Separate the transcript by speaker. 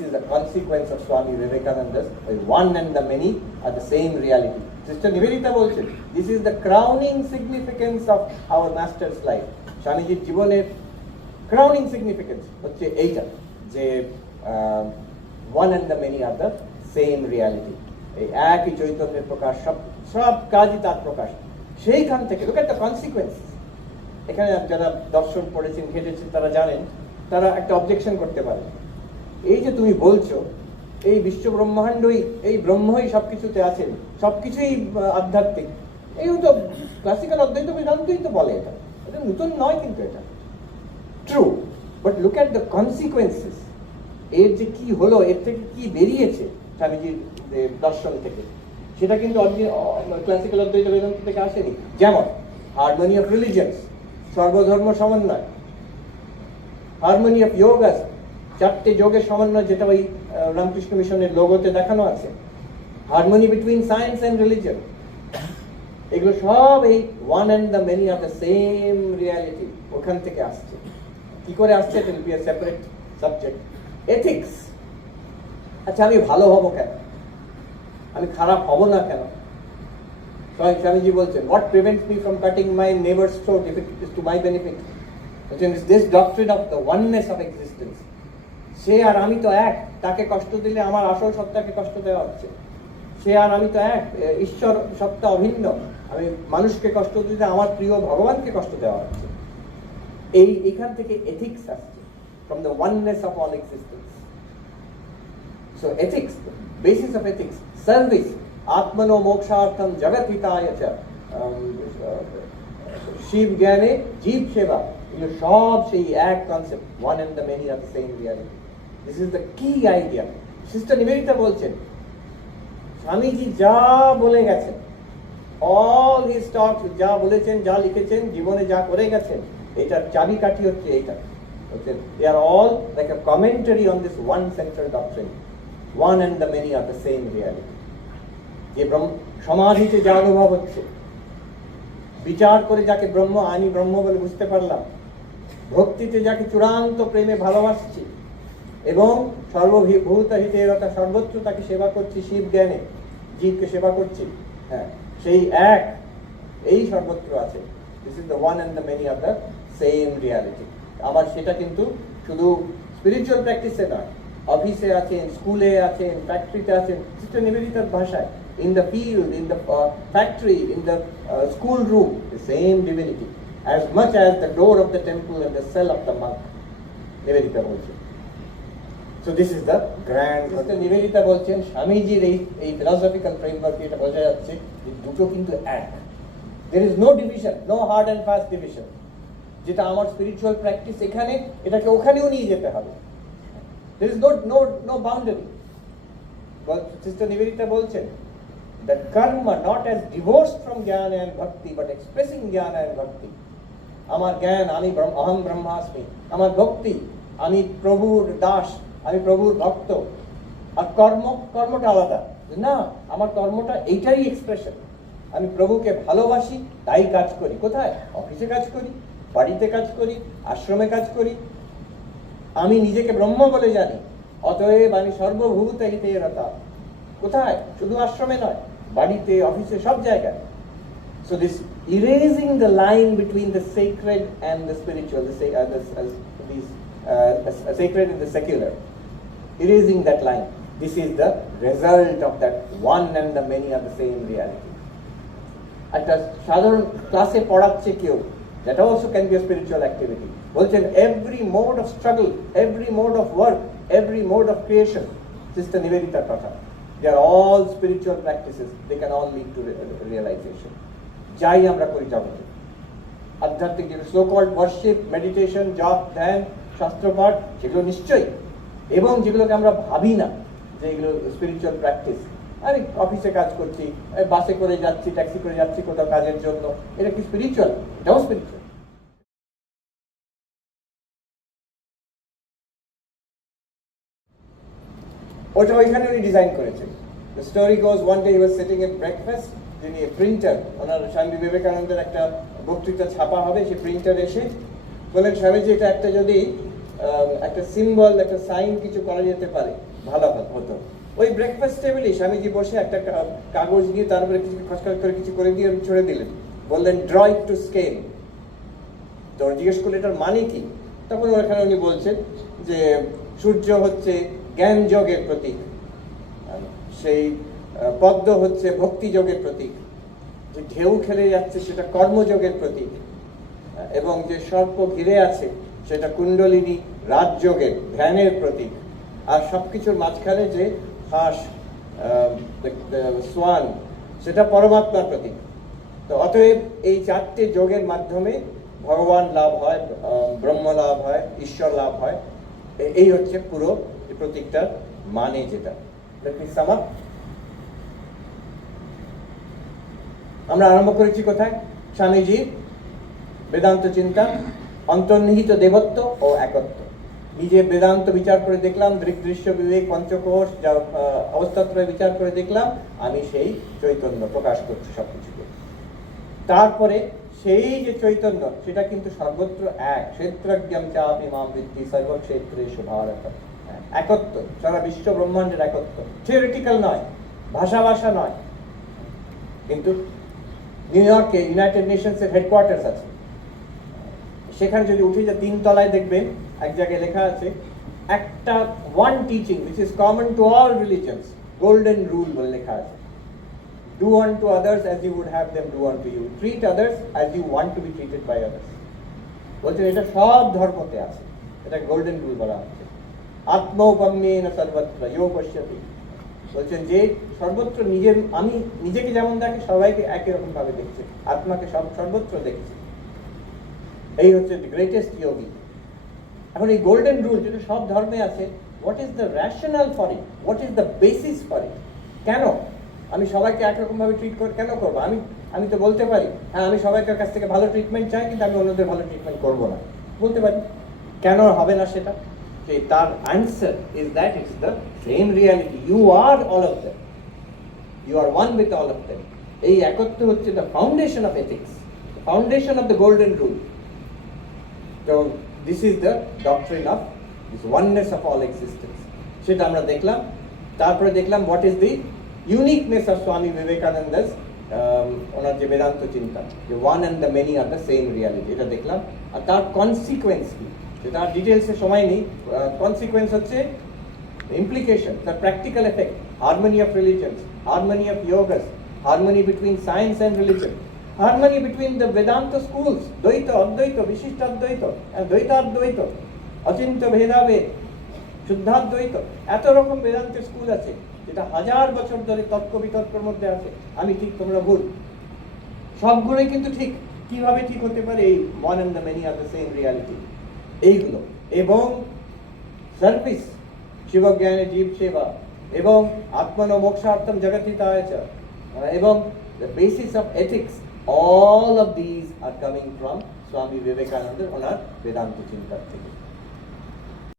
Speaker 1: Is the consequence of Swami Vivekananda's one and the many are the same reality. Sister Nivedita বলছেন this is the crowning significance of our master's life. স্বামীজির জীবনের crowning significance হচ্ছে এইটা, যে one and the many are the same reality এই একই চৈতন্যের প্রকাশ, সব সব কাজই তার প্রকাশ সেইখান থেকে লোক একটা কনসিকুয়েন্স এখানে যারা দর্শন পড়েছেন ঘেটেছেন তারা জানেন, তারা একটা অবজেকশন করতে পারে এই যে তুমি বলছো এই বিশ্ব ব্রহ্মাণ্ডই এই ব্রহ্মই সবকিছুতে আছেন সবকিছুই আহ, আধ্যাত্মিক। এই তো ক্লাসিক্যাল অদ্বৈত বেদান্তই তো বলে এটা। এটা নতুন নয় কিন্তু এটা। True but look at the consequences এর যে কি হলো এর থেকে কি বেরিয়েছে স্বামীজির দর্শন থেকে সেটা কিন্তু ক্লাসিক্যাল অদ্বৈত বেদান্ত থেকে আসেনি। যেমন হারমোনি অফ রিলিজিয়ন্স সর্বধর্ম সমন্বয় হারমোনি অফ যোগাস চারটে যোগের সমন্বয় যেটা ওই রামকৃষ্ণ মিশনের লোগোতে দেখানো আছে। Harmony between science and religion এগুলো সব এই one and the many of the same reality ওখান থেকে আসছে। কি করে আসছে? এটা বি সেপারেট সাবজেক্ট এথিক্স আচ্ছা আমি ভালো হব কেন? আমি খারাপ হব না কেন? স্বয়ং স্বামীজি বলছেন what prevents me from cutting my neighbour's throat if it is to my benefit is this doctrine of the oneness of existence সে আর আমি তো এক, তাকে কষ্ট দিলে আমার আসল সত্তাকে কষ্ট দেওয়া হচ্ছে। সে আর আমি তো এক ঈশ্বর সত্তা অভিন্ন। আমি মানুষকে কষ্ট দিলে আমার প্রিয় ভগবানকে কষ্ট দেওয়া হচ্ছে। এই, এখান থেকে এথিক্স আসছে from the oneness of all existence so ethics basis of ethics service আত্মনো মোক্ষার্থম জগৎ হিতায় শিব জ্ঞানে জীব সেবা সব সেই এক concept one and the many are the same reality this is the key idea sister Nivedita বলছেন, স্বামীজি যা বলে গেছেন অল হিজ টক যা বলেছেন, যা লিখেছেন, জীবনে যা করে গেছেন, এটার চাবিকাঠি হচ্ছে এইটা। হচ্ছে they are all like a commentary on this one central doctrine one and the many are the same reality যে ব্রহ্ম, সমাধিতে যা অনুভব হচ্ছে, বিচার করে যাকে ব্রহ্ম, আমি ব্রহ্ম বলে বুঝতে পারলাম, ভক্তিতে যাকে চূড়ান্ত প্রেমে ভালোবাসছি এবং সর্বভূত হিতেরতা সর্বত্র তাকে সেবা করছি শিব জ্ঞানে, জীবকে সেবা করছি। হ্যাঁ সেই এক, এই সর্বত্র আছে। This is the one and the many of the same reality আবার সেটা কিন্তু শুধু স্পিরিচুয়াল প্র্যাকটিসে নয়। অফিসে আছেন স্কুলে আছেন ফ্যাক্টরিতে আছেন সিস্টার নিবেদিতার ভাষায়। In the field in the factory in the school room the same divinity as much as the door of the temple and the cell of the monk Nivedita বলছে so this is the grand Nivedita বলছেন, স্বামীজির এই এই philosophical framework এটা বোঝা যাচ্ছে যে দুটো কিন্তু এক। There is no division no hard and fast division যেটা আমার স্পিরিচুয়াল প্র্যাকটিস এখানে, এটাকে ওখানেও নিয়ে যেতে হবে। There is no no no boundary sister Nivedita বলছেন, the karma not as divorced from jnana and bhakti, but expressing jnana and bhakti আমার জ্ঞান, আমি অহম ব্রহ্মাস্মি। আমার ভক্তি, আমি প্রভুর দাস। আমি প্রভুর ভক্ত। আর কর্ম কর্মটা আলাদা। না আমার কর্মটা এইটাই এক্সপ্রেশন আমি প্রভুকে ভালোবাসি তাই কাজ করি। কোথায়? অফিসে কাজ করি বাড়িতে কাজ করি আশ্রমে কাজ করি। আমি নিজেকে ব্রহ্ম বলে জানি। অতএব আমি সর্বভূত হিতে রতা কোথায়? শুধু আশ্রমে নয় বাড়িতে অফিসে সব জায়গায়। This erasing the line between the sacred and the spiritual, the, sa- uh, the uh, these uh, uh, sacred and the secular, erasing that line. This is the result of that one and the many are the same reality. একটা সাধারণ ক্লাসে পড়াচ্ছে কেউ that also can be a spiritual activity বলছেন every mode of struggle every mode of work every mode of creation sister নিবেদিতার কথা they are all spiritual practices they can all lead to re- realization যাই আমরা করি জগতে আধ্যাত্মিক যেগুলো slow called worship meditation জপ ধ্যান শাস্ত্রপাঠ, সেগুলো নিশ্চয়ই। এবং যেগুলোকে আমরা ভাবি না, যে এগুলো স্পিরিচুয়াল প্র্যাকটিস আরে অফিসে কাজ করছি বাসে করে যাচ্ছি ট্যাক্সি করে যাচ্ছি কোথাও কাজের জন্য, এটা কি স্পিরিচুয়াল এটাও স্পিরিচুয়াল ওটা ওইখানে উনি ডিজাইন করেছেন। One day he was sitting at breakfast যিনি প্রিন্টার ওনার স্বামী বিবেকানন্দের একটা বক্তৃতা ছাপা হবে সেই প্রিন্টার এসে বললেন, স্বামীজি, এটা একটা যদি একটা সিম্বল একটা সাইন কিছু করা যেতে পারে। ভালো হতো। ওই ব্রেকফাস্ট টেবিলে স্বামীজি বসে একটা কাগজ নিয়ে তার উপরে কিছু খসখস করে, কিছু করে দিয়ে ছড়ে দিলেন। বললেন ড্র ইট টু স্কেল তো জিজ্ঞেস করলে এটার মানে কি? তখন ওখানে উনি বলছেন যে, সূর্য হচ্ছে জ্ঞান যোগের প্রতীক সেই পদ্ম হচ্ছে ভক্তি যোগের প্রতীক। যে ঢেউ খেলে যাচ্ছে, সেটা কর্মযোগের প্রতীক এবং যে সর্প ঘিরে আছে, সেটা কুণ্ডলিনী রাজযোগের ধ্যানের প্রতীক। আর সবকিছুর মাঝখানে যে হাঁস সোয়ান সেটা পরমাত্মার প্রতীক। তো অতএব এই চারটে যোগের মাধ্যমে ভগবান লাভ হয় ব্রহ্ম লাভ হয়, ঈশ্বর লাভ হয়। এই হচ্ছে পুরো প্রতীকটার মানে যেটা. আমরা আরম্ভ করেছি কোথায়? স্বামীজি, বেদান্ত চিন্তা, অন্তর্নিহিত দেবত্ব ও একত্ব। নিজে বেদান্ত বিচার করে দেখলাম দৃশ্য বিবেক পঞ্চকোষ যা অবস্থাত্রয় বিচার করে দেখলাম, আমি সেই চৈতন্য প্রকাশ করছি সবকিছুকে। তারপরে সেই যে চৈতন্য, সেটা কিন্তু সর্বত্র এক। ক্ষেত্রজ্ঞাম চাপি মাম বৃত্তি সর্বক্ষেত্রে ভারত একত্ব, সারা বিশ্ব ব্রহ্মাণ্ডের একত্ব। থিওরিটিক্যাল নয় ভাষা ভাষা নয়। কিন্তু নিউ ইয়র্কে ইউনাইটেড নেশনসের হেডকোয়ার্টার্স আছে। সেখানে যদি উঠে যা তিন তলায় দেখবেন এক জায়গায় লেখা আছে, একটা one teaching which is common to all religions golden rule বলে লেখা আছে। Do unto others as you would have them do unto you treat others as you want to be treated by others বলছেন এটা সব ধর্মতে আছে। এটা golden rule বলা হচ্ছে। আত্মৌপম্যেন সর্বত্র, ইয়ো পশ্যতি। বলছেন যে সর্বত্র নিজের, আমি নিজেকে যেমন দেখে, সবাইকে একই রকম ভাবে দেখছে। আত্মাকে সব, সর্বত্র দেখছে। এই হচ্ছে গ্রেটেস্ট যোগী এখন এই গোল্ডেন রুল যেটা সব ধর্মে আছে what is the rational for it what is the basis for it কেন? আমি সবাইকে একরকমভাবে ট্রিট করে, কেন করব? আমি আমি তো বলতে পারি হ্যাঁ আমি সবাইকার কাছ থেকে ভালো ট্রিটমেন্ট চাই, কিন্তু আমি অন্যদের ভালো ট্রিটমেন্ট করব না। বলতে পারি, কেন হবে না সেটা? যে তার answer is that is the same reality you are all of them you are one with all of them এই একত্র হচ্ছে the foundation of ethics foundation of the golden rule তো this is the doctrine of this oneness of all existence সেটা আমরা দেখলাম তারপরে দেখলাম what is the uniqueness of Swami Vivekananda's ওনার যে বেদান্ত চিন্তা যে one and the many are the same reality এটা দেখলাম আর তার কনসিকুয়েন্স কি সেটা আর ডিটেলসে সময় নেই কনসিকুয়েন্স হচ্ছে implication, the practical effect, harmony of religions, harmony of yogas, harmony between science and religion, harmony between the Vedanta schools, Dvaita, Advaita, Vishishta Advaita, and Dvaita Advaita, Achinta ভেদাভেদ শুদ্ধাদ্বৈত এত রকম বেদান্তের স্কুল আছে যেটা হাজার বছর ধরে তর্ক বিতর্কের মধ্যে আছে। আমি ঠিক তোমরা ভুল। সবগুলোই কিন্তু ঠিক। কীভাবে ঠিক হতে পারে? এই one and the many are the same reality এইগুলো। এবং সার্ভিস শিবজ্ঞানে জীব সেবা এবং আত্মন মোক্ষার্থম জগতিতায় এবং the basis of ethics all of these are coming from স্বামী বিবেকানন্দের ওনার বেদান্ত চিন্তার থেকে